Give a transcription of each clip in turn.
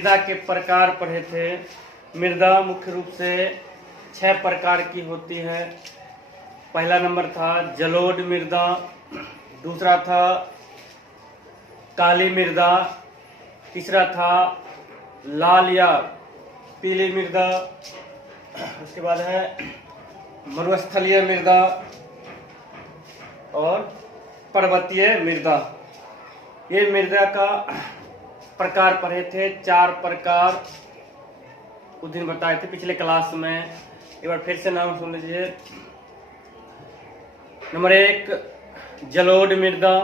मृदा के प्रकार पढ़े थे। मृदा मुख्य रूप से 6 प्रकार की होती है। पहला नंबर था जलोढ़ मृदा, दूसरा था काली मृदा, तीसरा था लाल या पीली मृदा, उसके बाद है मरुस्थलीय मृदा और पर्वतीय मृदा। ये मृदा का प्रकार पढ़े थे। 4 प्रकार उस दिन बताए थे पिछले क्लास में। एक बार फिर से नाम सुन लीजिए। नंबर 1 जलोढ़ मृदा,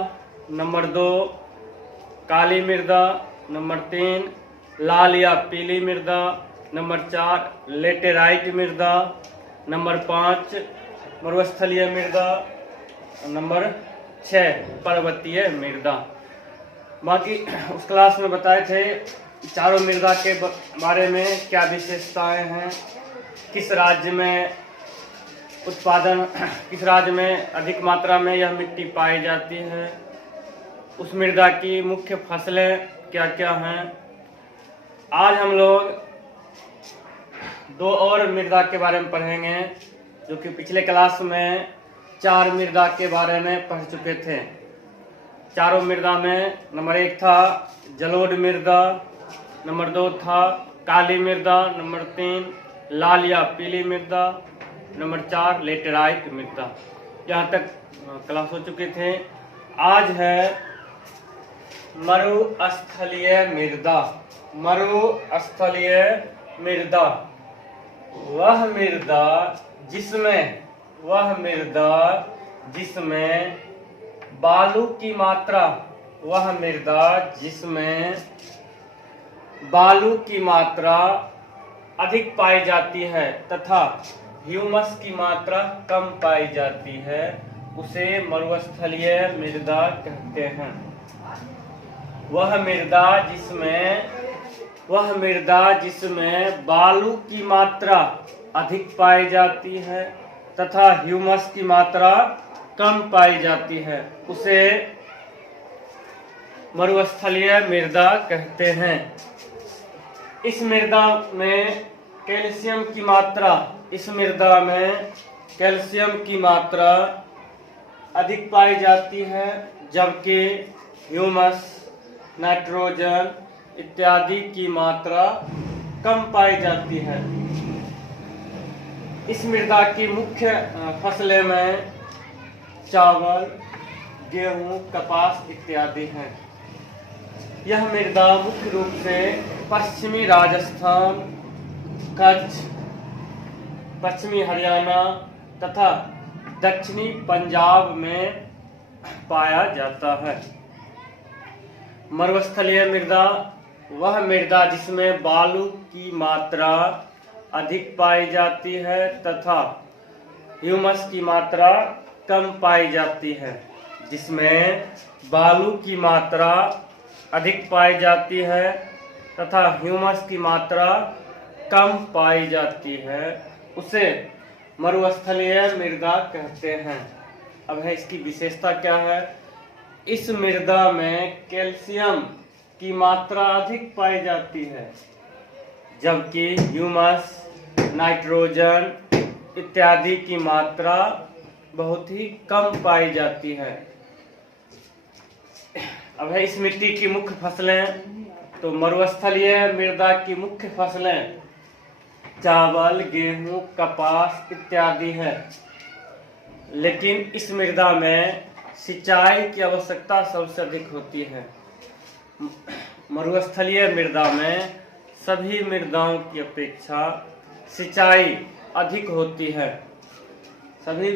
नंबर 2 काली मृदा, नंबर 3 लाल या पीली मृदा, नंबर 4 लेटेराइट मृदा, नंबर 5 मरुस्थलीय मृदा, नंबर 6 पर्वतीय मृदा। बाकी उस क्लास में बताए थे चारों मृदा के बारे में क्या विशेषताएं हैं, किस राज्य में उत्पादन, किस राज्य में अधिक मात्रा में यह मिट्टी पाई जाती है, उस मृदा की मुख्य फसलें क्या क्या हैं। आज हम लोग 2 और मृदा के बारे में पढ़ेंगे, जो कि पिछले क्लास में 4 मृदा के बारे में पढ़ चुके थे। चारों मृदा में नंबर 1 था जलोढ़ मृदा, नंबर 2 था काली मृदा, नंबर 3 लाल या पीली मृदा, नंबर 4 लेटेराइट मृदा। यहाँ तक क्लास हो चुके थे। आज है मरुस्थलीय मृदा। मरुस्थलीय मृदा वह मृदा जिसमें बालू की मात्रा अधिक पाई जाती है तथा ह्यूमस की मात्रा कम पाई जाती है, उसे मरुस्थलीय मृदा कहते हैं। वह मृदा जिसमें बालू की मात्रा अधिक पाई जाती है तथा ह्यूमस की मात्रा कम पाई जाती है, उसे मरुस्थलीय मृदा कहते हैं। इस मृदा में कैल्शियम की मात्रा अधिक पाई जाती है, जबकि ह्यूमस, नाइट्रोजन इत्यादि की मात्रा कम पाई जाती है। इस मृदा की मुख्य फसलें में चावल, गेहूं, कपास इत्यादि हैं। यह मृदा मुख्य रूप से पश्चिमी राजस्थान, कच्छ, पश्चिमी हरियाणा तथा दक्षिणी पंजाब में पाया जाता है। मरुस्थलीय मृदा वह मृदा जिसमें बालू की मात्रा अधिक पाई जाती है तथा ह्यूमस की मात्रा कम पाई जाती है। जिसमें बालू की मात्रा अधिक पाई जाती है तथा ह्यूमस की मात्रा कम पाई जाती है, उसे मरुस्थलीय मृदा कहते हैं। अब है इसकी विशेषता क्या है। इस मृदा में कैल्शियम की मात्रा अधिक पाई जाती है, जबकि ह्यूमस, नाइट्रोजन इत्यादि की मात्रा बहुत ही कम पाई जाती है। अब है इस मिट्टी की मुख्य फसलें। तो मरुस्थलीय मृदा की मुख्य फसलें चावल, गेहूं, कपास इत्यादि है। लेकिन इस मृदा में सिंचाई की आवश्यकता सबसे अधिक होती है। मरुस्थलीय मृदा में सभी मृदाओं की अपेक्षा सिंचाई अधिक होती है। सभी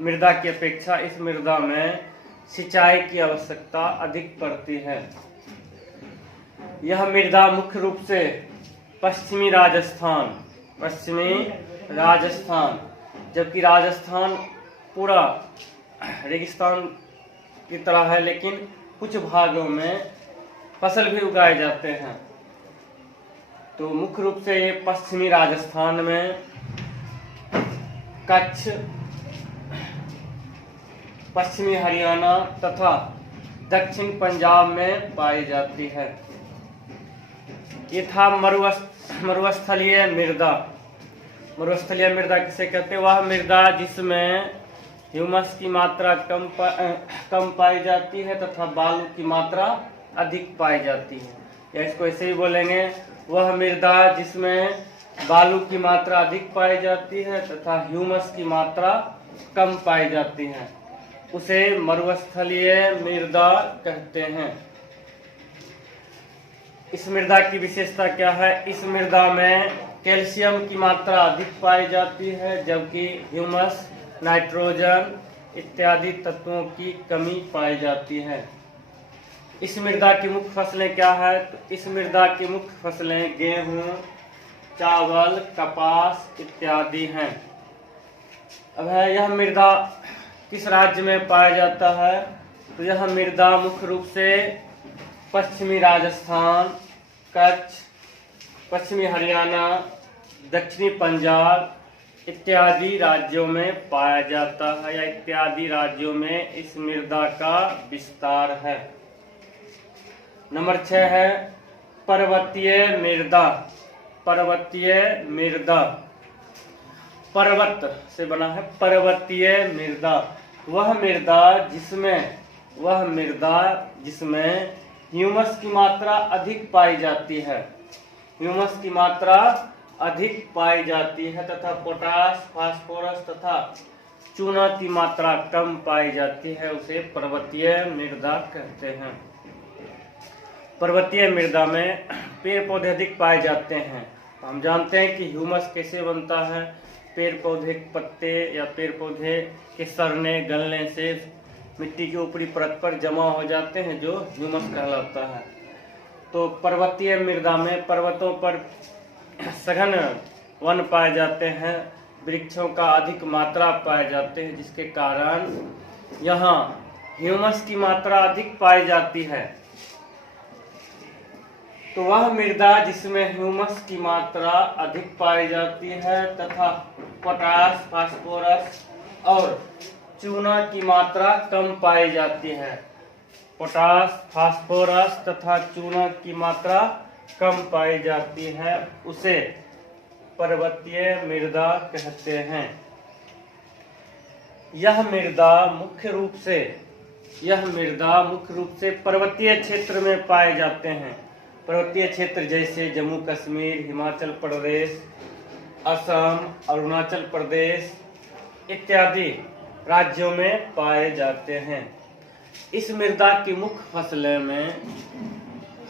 मृदा की अपेक्षा इस मृदा में सिंचाई की आवश्यकता अधिक पड़ती है। यह मृदा मुख्य रूप से पश्चिमी राजस्थान, जबकि राजस्थान पूरा रेगिस्तान की तरह है, लेकिन कुछ भागों में फसल भी उगाए जाते हैं। तो मुख्य रूप से ये पश्चिमी राजस्थान में, कच्छ, पश्चिमी हरियाणा तथा दक्षिण पंजाब में पाई जाती है। ये था मरुस्थलीय मृदा। मरुस्थलीय मृदा किसे कहते हैं? वह मृदा जिसमें ह्यूमस की मात्रा कम पाई जाती है तथा बालू की मात्रा अधिक पाई जाती है। या इसको ऐसे ही बोलेंगे, वह मृदा जिसमें बालू की मात्रा अधिक पाई जाती है तथा ह्यूमस की मात्रा कम पाई जाती है, उसे मरुस्थलीय मृदा कहते हैं। इस मृदा की विशेषता क्या है? इस मृदा में कैल्शियम की मात्रा अधिक पाई जाती है, जबकि ह्यूमस, नाइट्रोजन इत्यादि तत्वों की कमी पाई जाती है। इस मृदा की मुख्य फसलें क्या है? तो इस मृदा की मुख्य फसलें गेहूं, चावल, कपास इत्यादि हैं। अब है यह मृदा किस राज्य में पाया जाता है? तो यह मृदा मुख्य रूप से पश्चिमी राजस्थान, कच्छ, पश्चिमी हरियाणा, दक्षिणी पंजाब इत्यादि राज्यों में पाया जाता है, या इत्यादि राज्यों में इस मृदा का विस्तार है। नंबर 6 है पर्वतीय मृदा। पर्वतीय मृदा पर्वत से बना है। पर्वतीय मृदा वह मृदा जिसमें ह्यूमस की मात्रा अधिक पाई जाती है। ह्यूमस की मात्रा अधिक पाई जाती है तथा पोटास, फास्फोरस तथा चूना की मात्रा कम पाई जाती है, उसे पर्वतीय मृदा कहते हैं। पर्वतीय मृदा में पेड़ पौधे अधिक पाए जाते हैं। हम जानते हैं कि ह्यूमस कैसे बनता है। पेड़ पौधे के पत्ते या पेड़ पौधे के सड़ने गलने से मिट्टी की ऊपरी परत पर जमा हो जाते हैं, जो ह्यूमस कहलाता है। तो पर्वतीय मृदा में पर्वतों पर सघन वन पाए जाते हैं, वृक्षों का अधिक मात्रा पाए जाते हैं, जिसके कारण यहाँ ह्यूमस की मात्रा अधिक पाई जाती है। तो वह मृदा जिसमें ह्यूमस की मात्रा अधिक पाई जाती है तथा पोटास, फास्फोरस और चूना की मात्रा कम पाई जाती है। पोटास, फास्फोरस तथा चूना की मात्रा कम पाई जाती है, उसे पर्वतीय मृदा कहते हैं। यह मृदा मुख्य रूप से पर्वतीय क्षेत्र में पाए जाते हैं। पर्वतीय क्षेत्र जैसे जम्मू कश्मीर, हिमाचल प्रदेश, असम, अरुणाचल प्रदेश इत्यादि राज्यों में पाए जाते हैं। इस मृदा की मुख्य फसलें में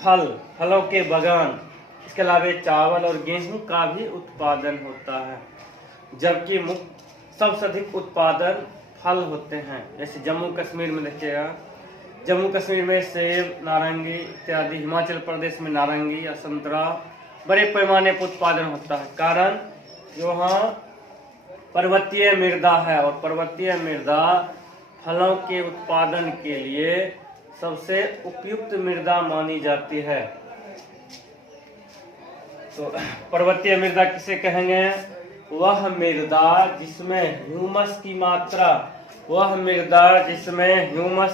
फलों के बागान, इसके अलावा चावल और गेहूं का भी उत्पादन होता है, जबकि सबसे अधिक उत्पादन फल होते हैं। जैसे जम्मू कश्मीर में देखिएगा, जम्मू कश्मीर में सेब, नारंगी इत्यादि, हिमाचल प्रदेश में नारंगी या संतरा बड़े पैमाने पर उत्पादन होता है। कारण यहाँ पर्वतीय मृदा है और पर्वतीय मृदा फलों के उत्पादन के लिए सबसे उपयुक्त मृदा मानी जाती है। तो पर्वतीय मृदा किसे कहेंगे? वह मृदा जिसमें ह्यूमस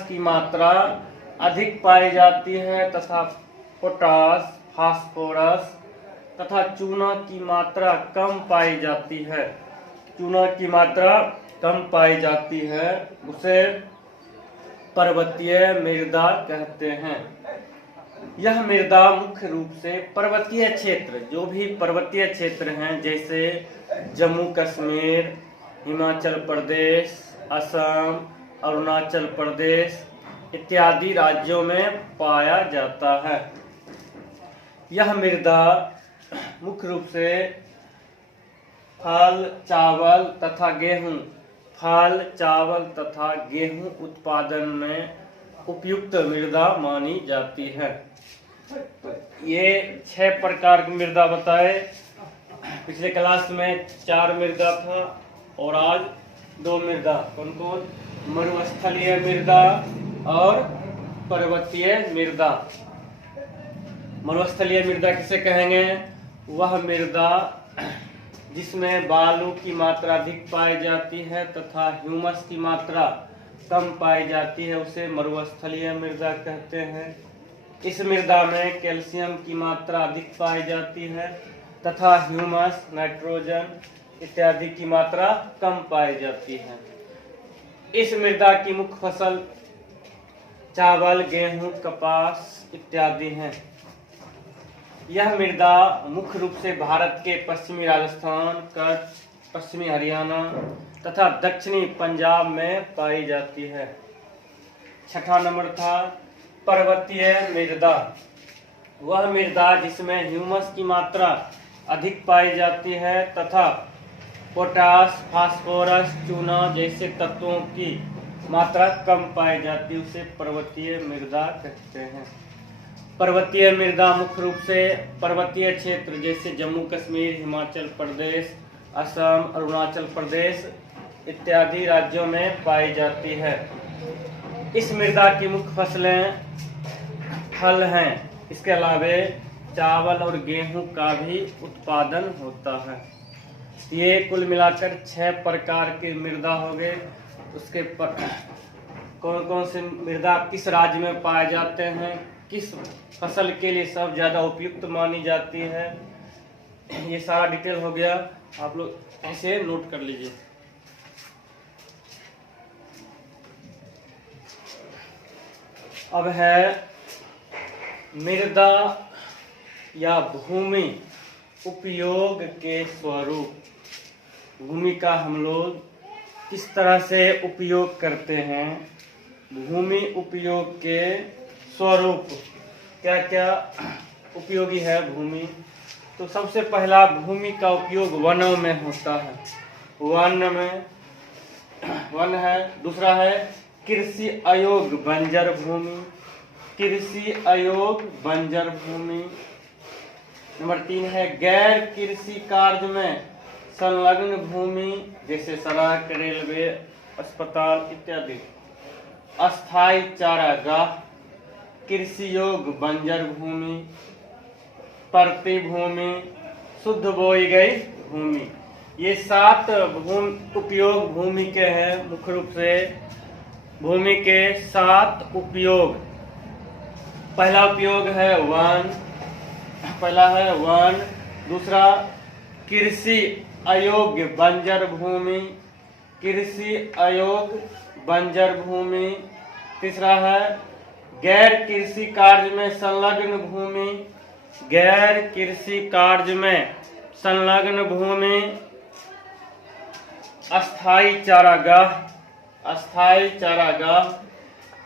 की मात्रा अधिक पाई जाती है तथा पोटास, फास्फोरस तथा चूना की मात्रा कम पाई जाती है, उसे पर्वतीय मृदा कहते हैं। यह मृदा मुख्य रूप से पर्वतीय क्षेत्र, जो भी पर्वतीय क्षेत्र हैं, जैसे जम्मू कश्मीर, हिमाचल प्रदेश, असम, अरुणाचल प्रदेश इत्यादि राज्यों में पाया जाता है। यह मृदा मुख्य रूप से फल, चावल तथा गेहूं उत्पादन में उपयुक्त मृदा मानी जाती है। ये 6 प्रकार की मृदा बताए। पिछले क्लास में 4 मृदा था और आज 2 मृदा। कौन कौन? मरुस्थलीय मृदा और पर्वतीय मृदा। मरुस्थलीय मृदा किसे कहेंगे? वह मृदा जिसमें बालू की मात्रा अधिक पाई जाती है तथा ह्यूमस की मात्रा कम पाई जाती है, उसे मरुस्थलीय मृदा कहते हैं। इस मृदा में कैल्शियम की मात्रा अधिक पाई जाती है तथा ह्यूमस, नाइट्रोजन इत्यादि की मात्रा कम पाई जाती है। इस मृदा की मुख्य फसल चावल, गेहूं, कपास इत्यादि हैं। यह मृदा मुख्य रूप से भारत के पश्चिमी राजस्थान, कच्छ, पश्चिमी हरियाणा तथा दक्षिणी पंजाब में पाई जाती है। छठा नंबर था पर्वतीय मृदा। वह मृदा जिसमें ह्यूमस की मात्रा अधिक पाई जाती है तथा पोटास, फास्फोरस, चूना जैसे तत्वों की मात्रा कम पाई जाती है, उसे पर्वतीय मृदा कहते हैं। पर्वतीय मृदा मुख्य रूप से पर्वतीय क्षेत्र जैसे जम्मू कश्मीर, हिमाचल प्रदेश, असम, अरुणाचल प्रदेश इत्यादि राज्यों में पाई जाती है। इस मृदा की मुख्य फसलें फल हैं। इसके अलावा चावल और गेहूं का भी उत्पादन होता है। ये कुल मिलाकर 6 प्रकार की मृदा हो गए। उसके कौन कौन से मृदा किस राज्य में पाए जाते हैं, किस फसल के लिए सब ज़्यादा उपयुक्त मानी जाती है, ये सारा डिटेल हो गया। आप लोग ऐसे नोट कर लीजिए। अब है मृदा या भूमि उपयोग के स्वरूप। भूमि का हम लोग किस तरह से उपयोग करते हैं, भूमि उपयोग के स्वरूप क्या क्या उपयोगी है भूमि। तो सबसे पहला भूमि का उपयोग वनों में होता है। वन है। दूसरा है कृषि अयोग्य बंजर भूमि, कृषि अयोग्य बंजर भूमि। नंबर 3 है गैर कृषि कार्य में संलग्न भूमि जैसे सड़क, रेलवे, अस्पताल इत्यादि। अस्थायी चारागाह, कृषि योग्य बंजर भूमि, परती भूमि, शुद्ध बोई गई भूमि। ये 7 उपयोग भूमि के हैं। मुख्य रूप से भूमि के 7 उपयोग। पहला उपयोग है वन। दूसरा कृषि अयोग्य बंजर भूमि, कृषि अयोग्य बंजर भूमि। तीसरा है गैर कृषि कार्य में संलग्न भूमि, गैर कृषि कार्य में संलग्न भूमि। अस्थायी चारागाह,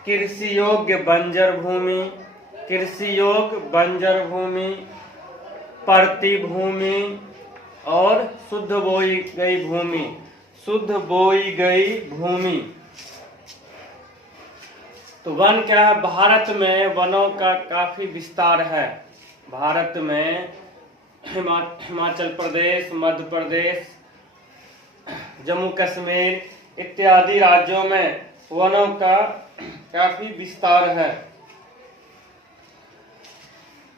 कृषि योग्य बंजर भूमि, कृषि योग्य बंजर भूमि, परती भूमि और शुद्ध बोई गई भूमि। तो वन क्या है? भारत में वनों का काफी विस्तार है। भारत में हिमाचल प्रदेश, मध्य प्रदेश, जम्मू कश्मीर इत्यादि राज्यों में वनों का काफी विस्तार है।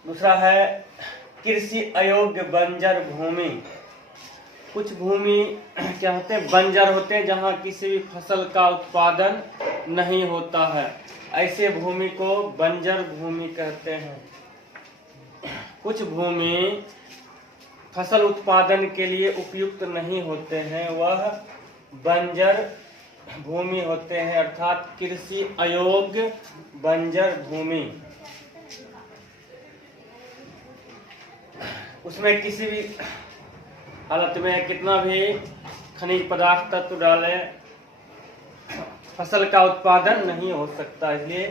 दूसरा है कृषि अयोग्य बंजर भूमि। कुछ भूमि क्या होते हैं? बंजर होते हैं, जहाँ किसी भी फसल का उत्पादन नहीं होता है। ऐसे भूमि को बंजर भूमि कहते हैं। कुछ भूमि फसल उत्पादन के लिए उपयुक्त नहीं होते हैं, वह बंजर भूमि होते हैं, अर्थात कृषि अयोग्य बंजर भूमि। उसमें किसी भी हालत में कितना भी खनिज पदार्थ तत्व डालें, फसल का उत्पादन नहीं हो सकता, इसलिए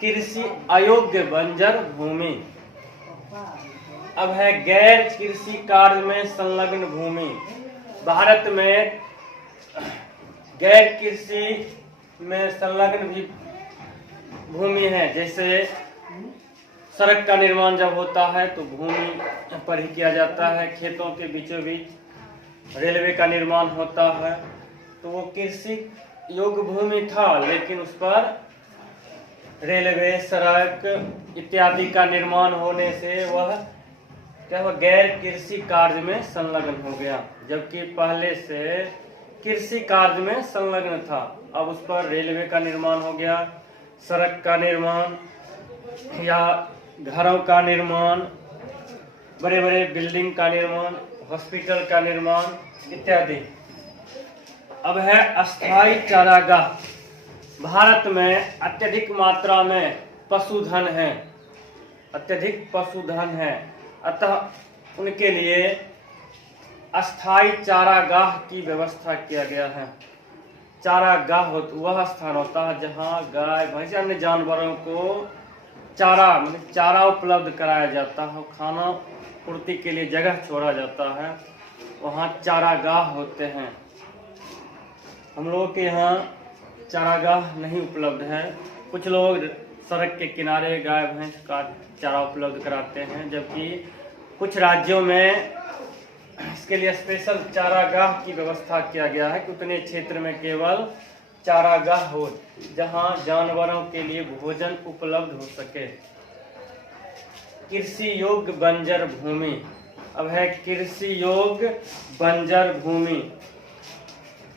कृषि अयोग्य बंजर भूमि। अब है गैर कृषि कार्य में संलग्न भूमि। भारत में गैर कृषि में संलग्न भी भूमि है। जैसे सड़क का निर्माण जब होता है तो भूमि पर ही किया जाता है। खेतों के बीचों बीच रेलवे का निर्माण होता है, तो वो कृषि योग्य भूमि था, लेकिन उस पर रेलवे, सड़क इत्यादि का निर्माण होने से वह क्या हुआ? गैर कृषि कार्य में संलग्न हो गया, जबकि पहले से कृषि कार्य में संलग्न था। अब उस पर रेलवे का निर्माण हो गया, सड़क का निर्माण या घरों का निर्माण, बड़े बड़े बिल्डिंग का निर्माण, हॉस्पिटल का निर्माण इत्यादि। अब है अस्थाई चारागाह। भारत में अत्यधिक मात्रा में पशुधन है, अत्यधिक पशुधन है, अतः उनके लिए अस्थाई चारागाह की व्यवस्था किया गया है। चारागाह वह स्थान होता है जहाँ गाय भैंस अन्य जानवरों को चारा मतलब चारा उपलब्ध कराया जाता है, खाना पूर्ति के लिए जगह छोड़ा जाता है, वहाँ चारागाह होते हैं। हम लोगों के यहाँ चारागाह नहीं उपलब्ध है। कुछ लोग सड़क के किनारे गाय भैंस का चारा उपलब्ध कराते हैं, जबकि कुछ राज्यों में इसके लिए स्पेशल चारागाह की व्यवस्था किया गया है कि उतने क्षेत्र में केवल चारागाह हो जहां जानवरों के लिए भोजन उपलब्ध हो सके। कृषि योग्य बंजर भूमि। अब है कृषि योग्य बंजर भूमि।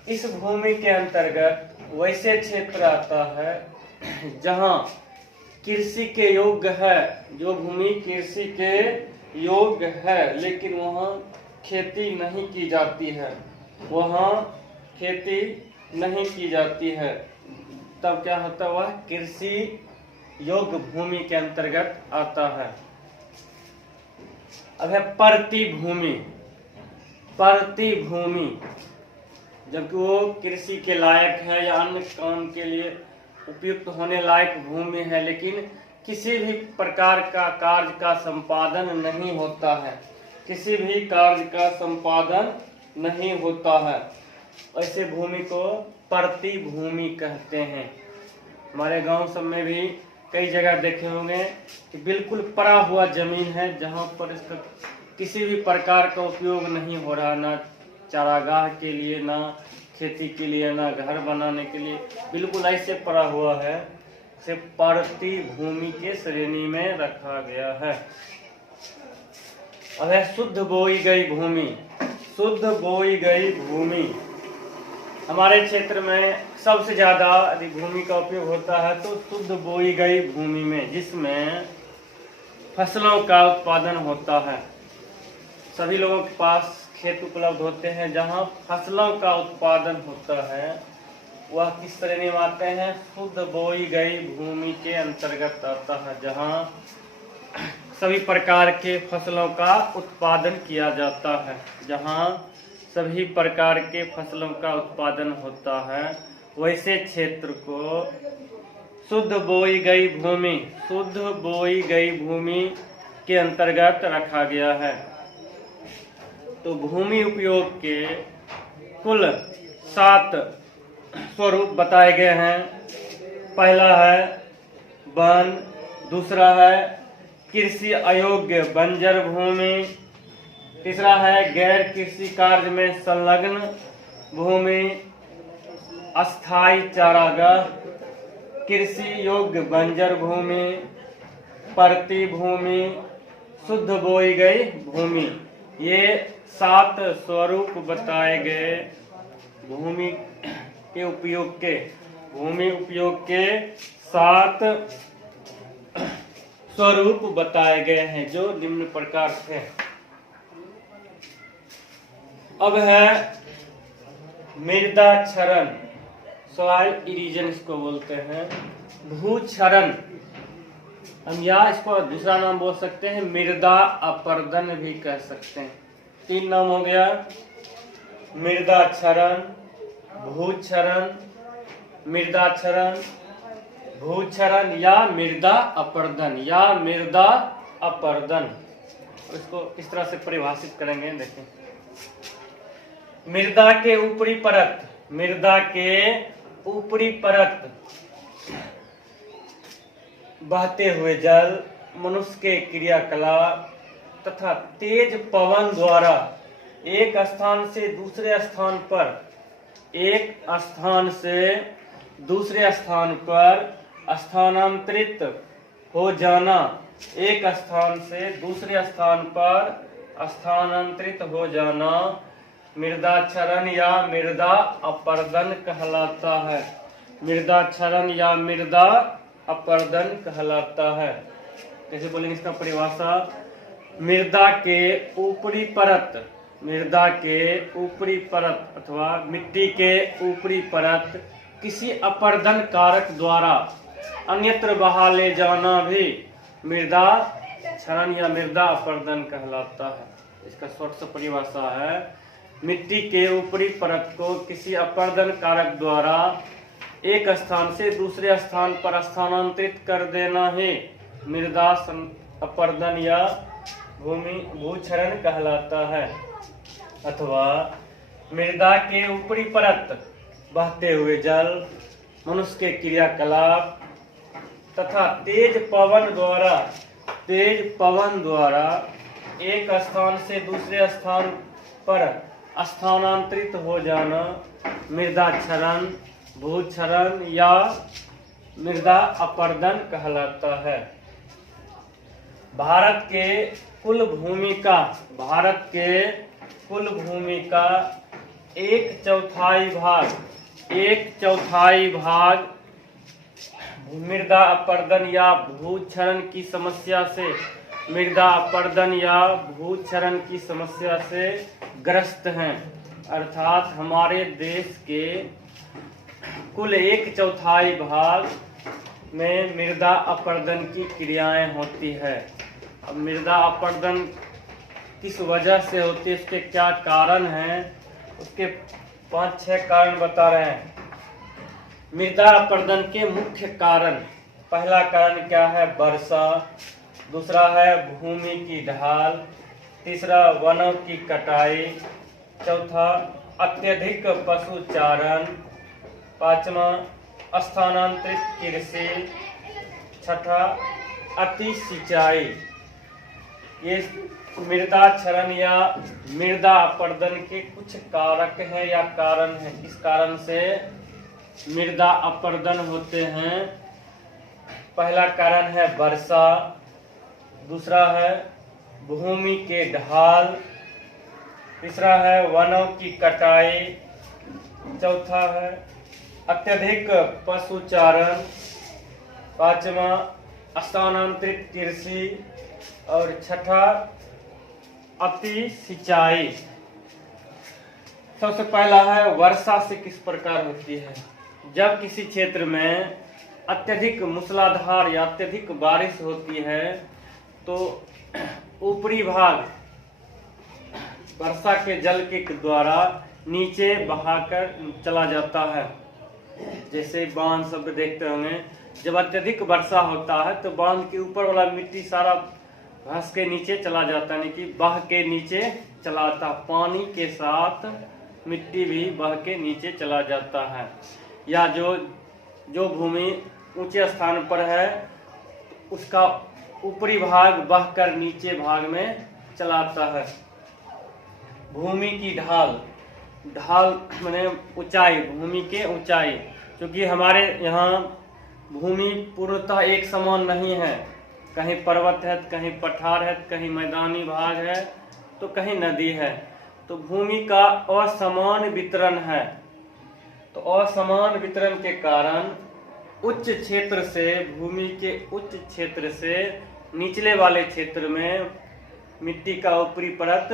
इस भूमि के अंतर्गत वैसे क्षेत्र आता है जहां कृषि के योग्य है, जो भूमि कृषि के योग्य है लेकिन वहां खेती नहीं की जाती है, वहाँ खेती नहीं की जाती है, तब क्या होता है, वह कृषि योग्य भूमि के अंतर्गत आता है। अब है परती भूमि। परती भूमि जबकि वो कृषि के लायक है या अन्य काम के लिए उपयुक्त होने लायक भूमि है, लेकिन किसी भी प्रकार का कार्य का संपादन नहीं होता है, किसी भी कार्य का संपादन नहीं होता है, ऐसे भूमि को परती भूमि कहते हैं। हमारे गांव सब में भी कई जगह देखे होंगे कि बिल्कुल पड़ा हुआ जमीन है जहां पर इसका किसी भी प्रकार का उपयोग नहीं हो रहा, ना चारागाह के लिए, ना खेती के लिए, ना घर बनाने के लिए, बिल्कुल ऐसे पड़ा हुआ है, इसे परती भूमि के श्रेणी में रखा गया है। अब है शुद्ध बोई गई भूमि। शुद्ध बोई गई भूमि हमारे क्षेत्र में सबसे ज्यादा यदि भूमि का उपयोग होता है तो शुद्ध बोई गई भूमि में, जिसमें फसलों का उत्पादन होता है। सभी लोगों के पास खेत उपलब्ध होते हैं जहां फसलों का उत्पादन होता है, वह किस श्रेणी में आते हैं, शुद्ध बोई गई भूमि के अंतर्गत आता है, जहां सभी प्रकार के फसलों का उत्पादन किया जाता है। जहां सभी प्रकार के फसलों का उत्पादन होता है, वैसे क्षेत्र को शुद्ध बोई गई भूमि, शुद्ध बोई गई भूमि के अंतर्गत रखा गया है। तो भूमि उपयोग के कुल 7 स्वरूप बताए गए हैं। पहला है वन, दूसरा है कृषि अयोग्य बंजर भूमि, तीसरा है गैर कृषि कार्य में संलग्न भूमि, अस्थाई चारागाह, कृषि योग्य बंजर भूमि, परती भूमि, शुद्ध बोई गई भूमि। ये 7 स्वरूप बताए गए भूमि के उपयोग के, भूमि उपयोग के 7 स्वरूप बताए गए हैं जो निम्न प्रकार से। अब है मृदा क्षरण, सॉइल इरोजन इसको बोलते हैं, भूक्षरण। हम या इसको दूसरा नाम बोल सकते हैं, मृदा अपरदन भी कह सकते हैं। 3 नाम हो गया, मृदा क्षरण, भूक्षरण, मृदा क्षरण, भूक्षरण या मृदा अपरदन या मृदा अपरदन। इसको किस तरह से परिभाषित करेंगे देखें। मृदा के ऊपरी परत, मृदा के ऊपरी परत बहते हुए जल, मनुष्य के क्रियाकलाप तथा तेज पवन द्वारा एक स्थान से दूसरे स्थान पर, एक स्थान से दूसरे स्थान पर स्थानांतरित हो जाना, एक स्थान से दूसरे स्थान पर स्थानांतरित हो जाना मृदा क्षरण या मृदा अपरदन कहलाता है। मृदा क्षरण या मृदा अपरदन कहलाता है। कैसे बोलेंगे इसका परिभाषा? मृदा के ऊपरी परत, मृदा के ऊपरी परत अथवा मिट्टी के ऊपरी परत किसी अपर्दन कारक द्वारा अन्यत्र बहा ले जाना भी मृदा क्षरण या मृदा अपर्दन कहलाता है। इसका शॉर्ट सा परिभाषा है, मिट्टी के ऊपरी परत को किसी अपर्दन कारक द्वारा एक स्थान से दूसरे स्थान पर स्थानांतरित कर देना ही मृदा अपर्दन या भूक्षरण कहलाता है। अथवा मृदा के ऊपरी परत बहते हुए जल, मनुष्य के क्रियाकलाप तथा तेज पवन द्वारा एक स्थान से दूसरे स्थान पर स्थानांतरित हो जाना मृदा क्षरण, भूक्षरण या मृदा अपर्दन कहलाता है। भारत के कुल भूमि का एक चौथाई भाग मृदा अपर्दन या भूक्षरण की समस्या से ग्रस्त हैं। अर्थात हमारे देश के कुल एक चौथाई भाग में मृदा अपर्दन की क्रियाएं होती है। अब मृदा अपर्दन किस वजह से होती है, इसके क्या कारण हैं, उसके 5-6 कारण बता रहे हैं। मृदा अपर्दन के मुख्य कारण, पहला कारण क्या है? वर्षा। दूसरा है भूमि की ढाल। तीसरा वनों की कटाई। चौथा अत्यधिक पशुचारण। पांचवा स्थानांतरित कृषि। छठा अति सिंचाई। ये मृदा क्षरण या मृदा अपर्दन के कुछ कारक हैं या कारण हैं, किस कारण से मृदा अपर्दन होते हैं। पहला कारण है वर्षा। दूसरा है भूमि के ढाल। तीसरा है वनों की कटाई। चौथा है अत्यधिक पशुचारण। पांचवा स्थानांतरित कृषि और छठा अति सिंचाई। सबसे पहला है वर्षा से किस प्रकार होती है। जब किसी क्षेत्र में अत्यधिक मूसलाधार या अत्यधिक बारिश होती है तो ऊपरी भाग वर्षा के जल के द्वारा नीचे बहाकर चला जाता है। जैसे बांध सब देखते होंगे, जब अत्यधिक वर्षा होता है तो बांध के ऊपर वाला मिट्टी सारा घास के नीचे चला जाता है, यानी कि बह के नीचे चला आता, पानी के साथ मिट्टी भी बह के नीचे चला जाता है। या जो भूमि ऊंचे स्थान पर है उसका ऊपरी भाग बहकर नीचे भाग में चलाता है। भूमि की ढाल माने ऊंचाई, भूमि के ऊंचाई, क्योंकि हमारे यहाँ भूमि पूर्णतः एक समान नहीं है। कहीं पर्वत है, कहीं पठार है, कहीं मैदानी भाग है, तो कहीं नदी है। तो भूमि का असमान वितरण है। तो असमान वितरण के कारण उच्च क्षेत्र से, भूमि के उच्च क्षेत्र से निचले वाले क्षेत्र में मिट्टी का ऊपरी परत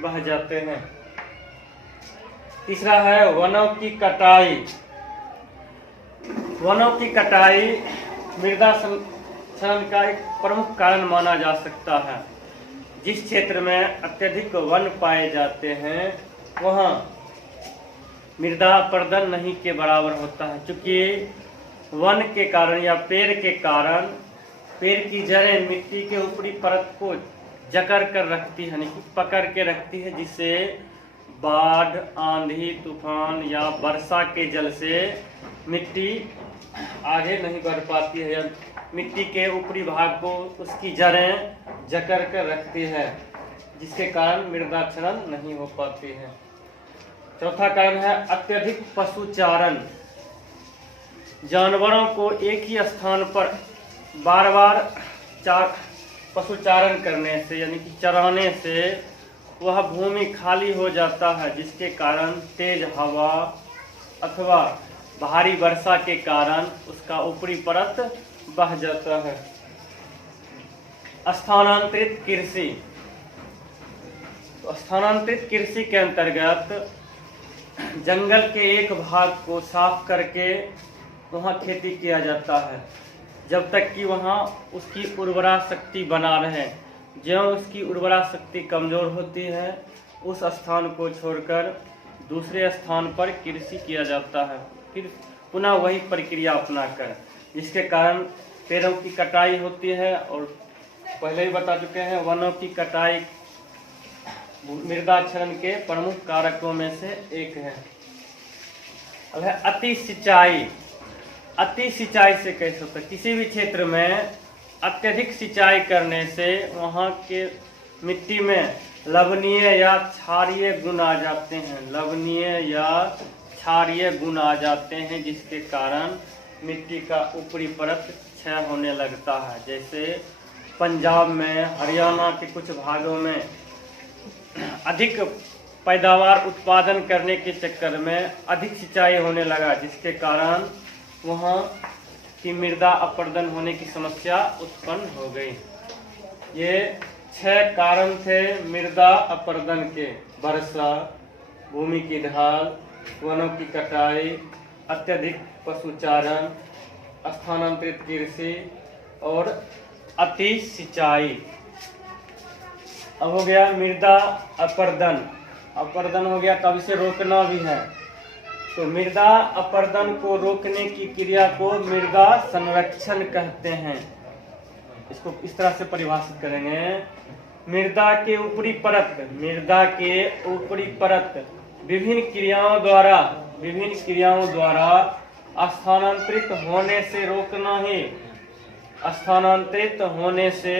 बह जाते हैं। तीसरा है वनों की कटाई। वनों की कटाई मृदा क्षरण का एक प्रमुख कारण माना जा सकता है। जिस क्षेत्र में अत्यधिक वन पाए जाते हैं वहाँ मृदा अपर्दन नहीं के बराबर होता है, क्योंकि वन के कारण या पेड़ के कारण पेड़ की जड़ें मिट्टी के ऊपरी परत को जकड़ कर रखती है, यानी कि पकड़ के रखती है, जिससे बाढ़, आंधी, तूफान या वर्षा के जल से मिट्टी आगे नहीं बढ़ पाती है, या मिट्टी के ऊपरी भाग को उसकी जड़ें जकड़ कर रखती है, जिसके कारण मृदा क्षरण नहीं हो पाती है। चौथा कारण है अत्यधिक पशुचारण। जानवरों को एक ही स्थान पर बार बार पशुचारण करने से, यानी कि चराने से वह भूमि खाली हो जाता है, जिसके कारण तेज हवा अथवा भारी वर्षा के कारण उसका ऊपरी परत बह जाता है। स्थानांतरित कृषि। तो स्थानांतरित कृषि के अंतर्गत जंगल के एक भाग को साफ करके वहाँ खेती किया जाता है, जब तक कि वहाँ उसकी उर्वरा शक्ति बना रहे। ज्यों उसकी उर्वरा शक्ति कमज़ोर होती है, उस स्थान को छोड़कर दूसरे स्थान पर कृषि किया जाता है, फिर पुनः वही प्रक्रिया अपनाकर, जिसके कारण पेड़ों की कटाई होती है। और पहले ही बता चुके हैं, वनों की कटाई मृदा क्षरण के प्रमुख कारकों में से एक है। अब है अति सिंचाई। अति सिंचाई से कैसे होता है? किसी भी क्षेत्र में अत्यधिक सिंचाई करने से वहाँ के मिट्टी में लवणीय या क्षारीय गुण आ जाते हैं। लवणीय या क्षारीय गुण आ जाते हैं, जिसके कारण मिट्टी का ऊपरी परत क्षय होने लगता है। जैसे पंजाब में, हरियाणा के कुछ भागों में अधिक पैदावार उत्पादन करने के चक्कर में अधिक सिंचाई होने लगा, जिसके कारण वहाँ की मृदा अपरदन होने की समस्या उत्पन्न हो गई। ये 6 कारण थे मृदा अपरदन के: वर्षा, भूमि की ढाल, वनों की कटाई, अत्यधिक पशुचारण, स्थानांतरित कृषि और अति सिंचाई। अब हो गया मृदा अपरदन। अपरदन हो गया, तब इसे रोकना भी है। तो मृदा अपरदन को रोकने की क्रिया को मृदा संरक्षण कहते हैं। इसको इस तरह से परिभाषित करेंगे: मृदा के ऊपरी परत, मृदा के ऊपरी परत विभिन्न क्रियाओं द्वारा स्थानांतरित होने से रोकना ही, स्थानांतरित होने से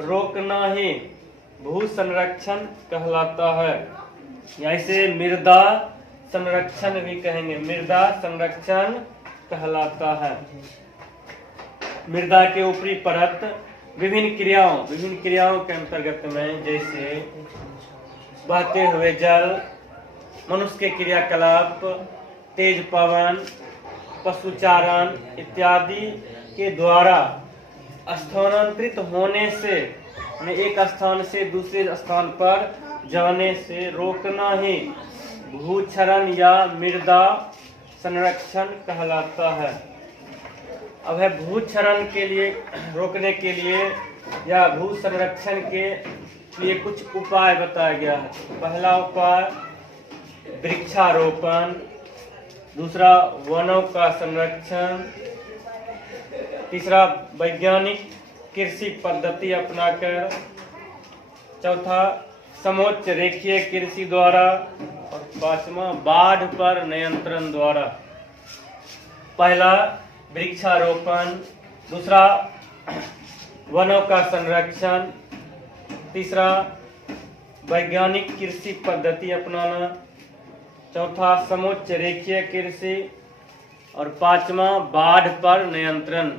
रोकना ही भू संरक्षण कहलाता है। या इसे मृदा संरक्षण भी कहेंगे, मृदा संरक्षण कहलाता है। मृदा के ऊपरी परत विभिन्न क्रियाओं के अंतर्गत में, जैसे बहते हुए जल, मनुष्य के क्रियाकलाप, तेज पवन, पशुचारण इत्यादि के द्वारा स्थानांतरित होने से, एक स्थान से दूसरे स्थान पर जाने से रोकना ही भूक्षरण या मृदा संरक्षण कहलाता है। अब है भूक्षरण के लिए, रोकने के लिए या भू संरक्षण के लिए कुछ उपाय बताया गया है। पहला उपाय वृक्षारोपण, दूसरा वनों का संरक्षण, तीसरा वैज्ञानिक कृषि पद्धति अपनाकर, चौथा समोच्च रेखीय कृषि द्वारा और पांचवा बाढ़ पर नियंत्रण द्वारा। पहला वृक्षारोपण, दूसरा वनों का संरक्षण, तीसरा वैज्ञानिक कृषि पद्धति अपनाना, चौथा समोच्च रेखीय कृषि और पांचवा बाढ़ पर नियंत्रण।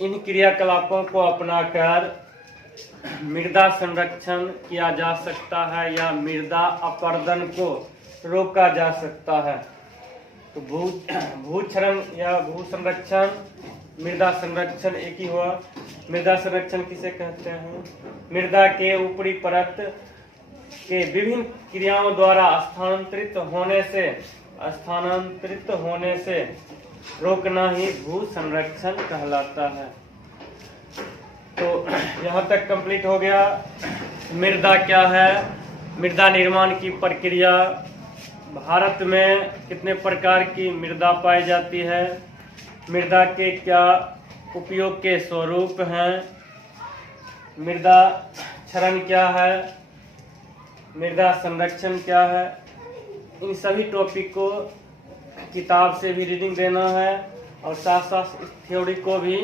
इन क्रियाकलापों को अपनाकर मृदा संरक्षण किया जा सकता है या मृदा अपरदन को रोका जा सकता है। तो भूक्षरण या भू संरक्षण, मृदा संरक्षण एक ही हुआ। मृदा संरक्षण किसे कहते हैं? मृदा के ऊपरी परत के विभिन्न क्रियाओं द्वारा स्थानांतरित होने से रोकना ही भू संरक्षण कहलाता है। तो यहाँ तक कंप्लीट हो गया। मृदा क्या है, मृदा निर्माण की प्रक्रिया, भारत में कितने प्रकार की मृदा पाई जाती है, मृदा के क्या उपयोग के स्वरूप हैं, मृदा क्षरण क्या है, मृदा संरक्षण क्या है, इन सभी टॉपिक को किताब से भी रीडिंग देना है और साथ साथ इस थ्योरी को भी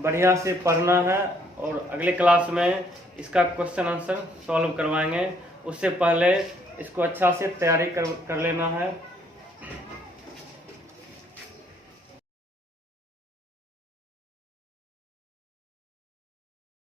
बढ़िया से पढ़ना है। और अगले क्लास में इसका क्वेश्चन आंसर सॉल्व करवाएंगे। उससे पहले इसको अच्छा से तैयारी कर लेना है।